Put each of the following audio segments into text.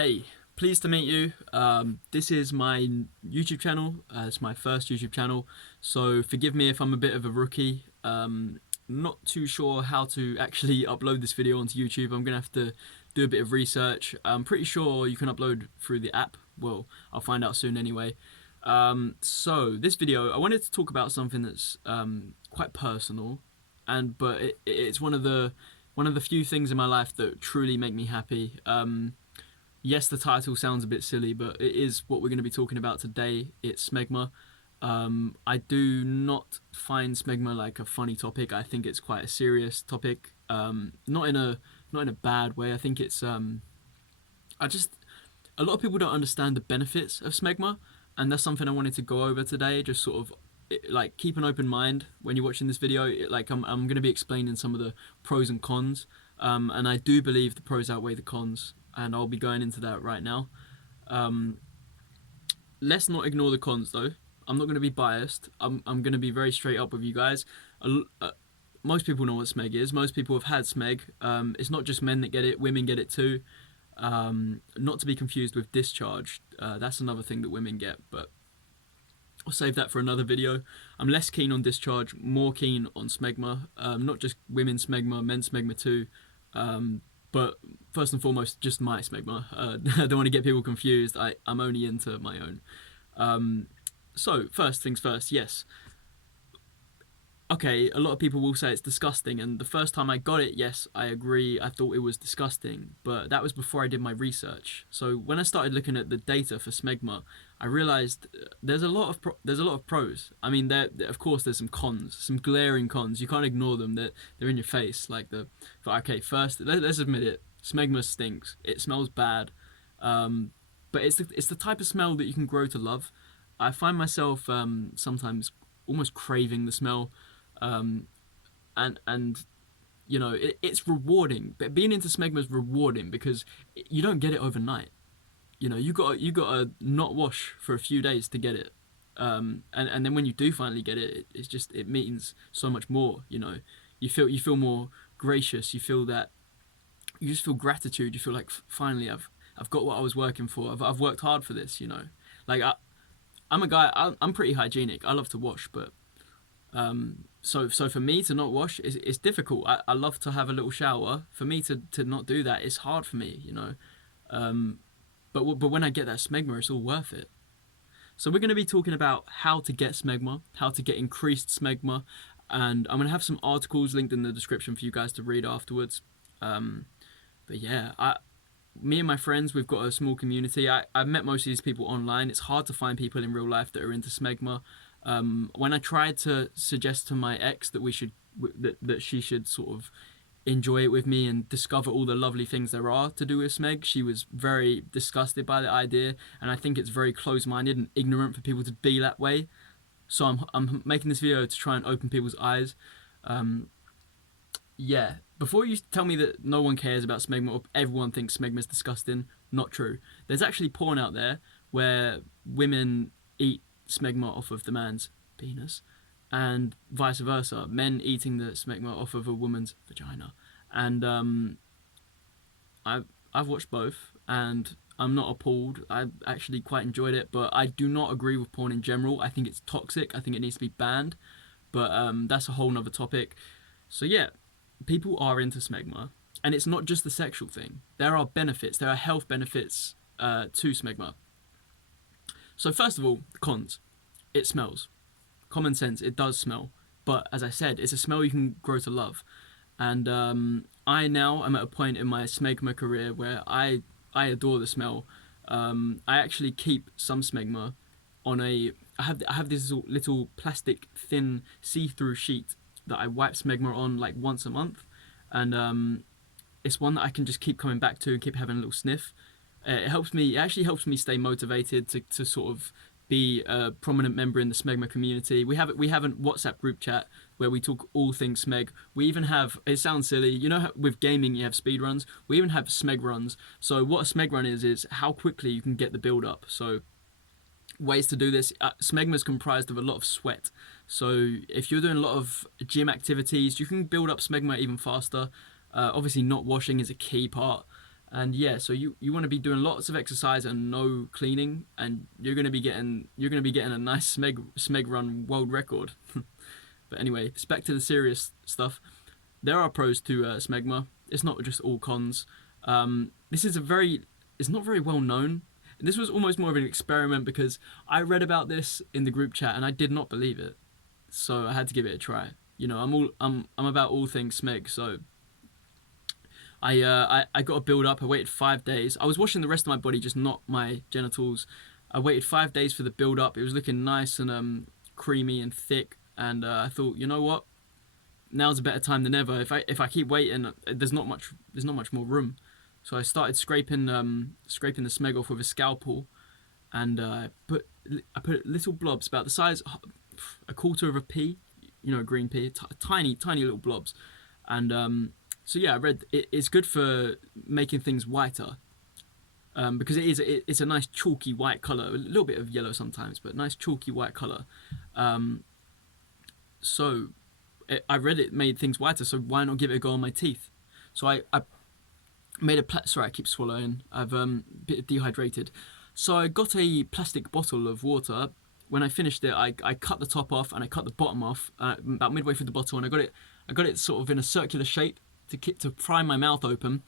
Hey, pleased to meet you. This is my YouTube channel. It's my first YouTube channel, so forgive me if I'm a bit of a rookie. Not too sure how to actually upload this video onto YouTube. I'm gonna have to do a bit of research. I'm pretty sure you can upload through the app. Well, I'll find out soon anyway. So this video, I wanted to talk about something that's quite personal, but it's one of the few things in my life that truly make me happy. Yes, the title sounds a bit silly, but it is what we're going to be talking about today. It's smegma. I do not find smegma like a funny topic. I think it's quite a serious topic. Not in a bad way. I think it's I just a lot of people don't understand the benefits of smegma, and that's something I wanted to go over today. Just sort of like keep an open mind when you're watching this video. Like I'm going to be explaining some of the pros and cons, and I do believe the pros outweigh the cons, and I'll be going into that right now. Um, let's not ignore the cons though. I'm not going to be biased. I'm going to be very straight up with you guys. Most people know what smeg is. Most people have had smeg. It's not just men that get it. Women get it too. Not to be confused with discharge. That's another thing that women get, but I'll save that for another video. I'm less keen on discharge, more keen on smegma. Not just women's smegma, men's smegma too. But first and foremost, just my smegma. I don't want to get people confused. I'm only into my own. So first things first, yes. Okay, a lot of people will say it's disgusting, and the first time I got it, yes, I agree, I thought it was disgusting, but that was before I did my research. So when I started looking at the data for smegma, I realized there's a lot of pros. I mean, of course there's some cons, some glaring cons. You can't ignore them. They're in your face. Okay, first let's admit it. Smegma stinks. It smells bad, but it's the type of smell that you can grow to love. I find myself sometimes almost craving the smell. And you know it's rewarding. But being into smegma is rewarding because you don't get it overnight. You know, you gotta not wash for a few days to get it. And then when you do finally get it, it means so much more. You know, you feel more gracious. You just feel gratitude. You feel like finally I've got what I was working for. I've worked hard for this. You know, like I'm a guy. I'm pretty hygienic. I love to wash, but so for me to not wash it's difficult. I love to have a little shower. For me to not do that, it's hard for me, you know. But when I get that smegma, it's all worth it. So we're going to be talking about how to get smegma, how to get increased smegma, and I'm going to have some articles linked in the description for you guys to read afterwards. But yeah, me and my friends, we've got a small community. I've met most of these people online. It's hard to find people in real life that are into smegma. When I tried to suggest to my ex that that she should sort of enjoy it with me and discover all the lovely things there are to do with smeg, she was very disgusted by the idea, and I think it's very close-minded and ignorant for people to be that way. So I'm making this video to try and open people's eyes. Yeah, before you tell me that no one cares about smegma or everyone thinks smegma is disgusting, not true. There's actually porn out there where women eat smegma off of the man's penis, and vice versa, men eating the smegma off of a woman's vagina. And I've watched both, and I'm not appalled. I actually quite enjoyed it, but I do not agree with porn in general. I think it's toxic. I think it needs to be banned, but that's a whole nother topic. So yeah, people are into smegma, and it's not just the sexual thing. There are benefits. There are health benefits to smegma. So first of all, the cons. It smells. Common sense, it does smell. But as I said, it's a smell you can grow to love. And I now am at a point in my smegma career where I adore the smell. I actually keep some smegma on I have this little plastic thin see-through sheet that I wipe smegma on like once a month. And it's one that I can just keep coming back to and keep having a little sniff. It actually helps me stay motivated to sort of be a prominent member in the smegma community. We have a WhatsApp group chat where we talk all things smeg. We even have, it sounds silly, you know how with gaming you have speed runs? We even have smeg runs. So what a smeg run is how quickly you can get the build up. So ways to do this, smegma is comprised of a lot of sweat. So if you're doing a lot of gym activities, you can build up smegma even faster. Obviously not washing is a key part. And yeah, so you want to be doing lots of exercise and no cleaning, and you're gonna be getting a nice smeg run world record. But anyway, back to the serious stuff. There are pros to smegma. It's not just all cons. This is a very it's not very well known. This was almost more of an experiment because I read about this in the group chat and I did not believe it, so I had to give it a try. I'm about all things smeg, so I got a build up. I waited 5 days. I was washing the rest of my body, just not my genitals. I waited 5 days for the build up. It was looking nice and creamy and thick, and I thought, you know what? Now's a better time than ever. If I keep waiting, there's not much more room. So I started scraping the smeg off with a scalpel, and I put little blobs about the size, a quarter of a pea, a green pea, tiny little blobs, and so yeah, I read it's good for making things whiter, because it's a nice chalky white color, a little bit of yellow sometimes, but nice chalky white color. Um, so I read it made things whiter, so why not give it a go on my teeth? So I made sorry, I keep swallowing. I've a bit dehydrated. So I got a plastic bottle of water. When I finished it, I cut the top off and I cut the bottom off about midway through the bottle, and I got it sort of in a circular shape to pry my mouth open,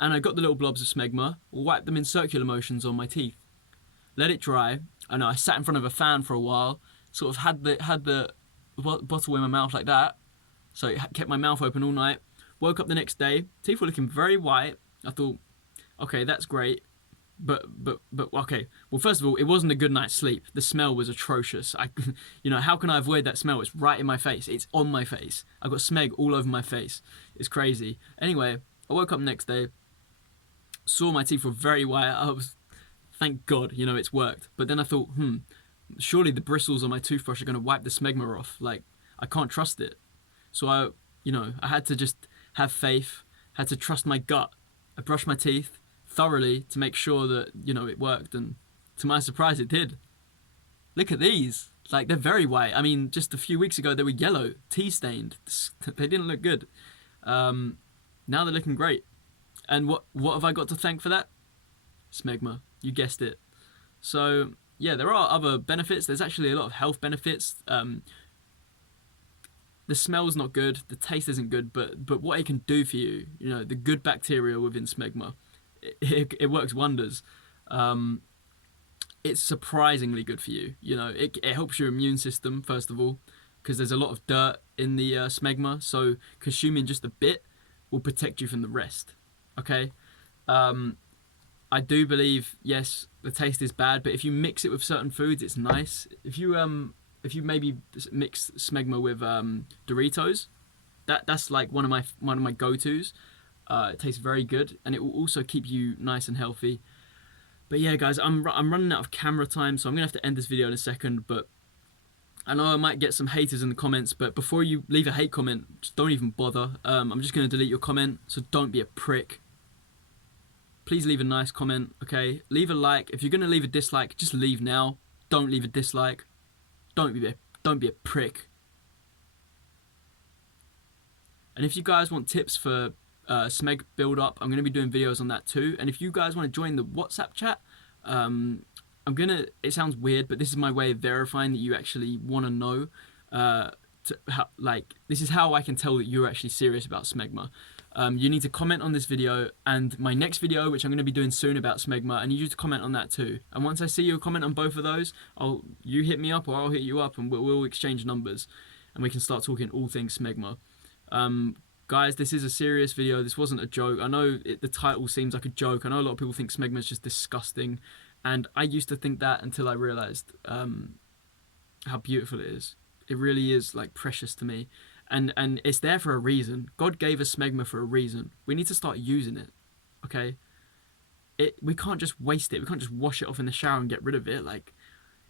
and I got the little blobs of smegma, wiped them in circular motions on my teeth, let it dry, and I sat in front of a fan for a while, sort of had the bottle in my mouth like that, so it kept my mouth open all night. Woke up the next day, teeth were looking very white. I thought, okay, that's great. But okay. Well, first of all, it wasn't a good night's sleep. The smell was atrocious. How can I avoid that smell? It's right in my face. It's on my face. I've got smeg all over my face. It's crazy. Anyway, I woke up next day, saw my teeth were very white. Thank God, it's worked. But then I thought, surely the bristles on my toothbrush are going to wipe the smegma off. Like, I can't trust it. So I had to just have faith, had to trust my gut. I brushed my teeth thoroughly to make sure that, it worked, and to my surprise, it did. Look at these. Like, they're very white. I mean, just a few weeks ago, they were yellow, tea-stained. They didn't look good. Now they're looking great. And what have I got to thank for that? Smegma. You guessed it. So, yeah, there are other benefits. There's actually a lot of health benefits. The smell's not good, the taste isn't good, but what it can do for you, the good bacteria within smegma, it works wonders. Um, it's surprisingly good for you. It helps your immune system first of all, because there's a lot of dirt in the smegma, so consuming just a bit will protect you from the rest. Okay. Um, I do believe, yes, the taste is bad, but if you mix it with certain foods, it's nice. If you maybe mix smegma with Doritos, that's like one of my go-tos. It tastes very good, and it will also keep you nice and healthy. But yeah, guys, I'm running out of camera time, so I'm gonna have to end this video in a second. But I know I might get some haters in the comments, but before you leave a hate comment, just don't even bother. I'm just gonna delete your comment, so don't be a prick. Please leave a nice comment, okay? Leave a like. If you're gonna leave a dislike, just leave now. Don't leave a dislike. Don't be a prick. And if you guys want tips for smeg build up, I'm going to be doing videos on that too. And if you guys want to join the WhatsApp chat, it sounds weird, but this is my way of verifying that you actually want to know. This is how I can tell that you're actually serious about smegma. You need to comment on this video, and my next video, which I'm going to be doing soon about smegma, I need you to comment on that too. And once I see your comment on both of those, you hit me up or I'll hit you up, and we'll exchange numbers, and we can start talking all things smegma. Guys, this is a serious video. This wasn't a joke. I know the title seems like a joke. I know a lot of people think smegma is just disgusting, and I used to think that until I realised how beautiful it is. It really is like precious to me. And it's there for a reason. God gave us smegma for a reason. We need to start using it, okay? We can't just waste it. We can't just wash it off in the shower and get rid of it. Like,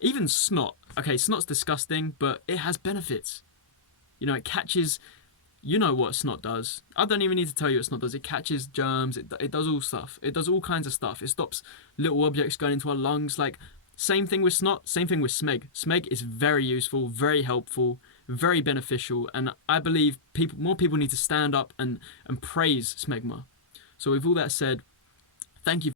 even snot. Okay, snot's disgusting, but it has benefits. It catches... You know what snot does. I don't even need to tell you what snot does. It catches germs. It does all stuff. It does all kinds of stuff. It stops little objects going into our lungs. Like, same thing with snot, same thing with smeg. Smeg is very useful, very helpful, very beneficial, and I believe more people need to stand up and praise smegma. So with all that said, Thank you.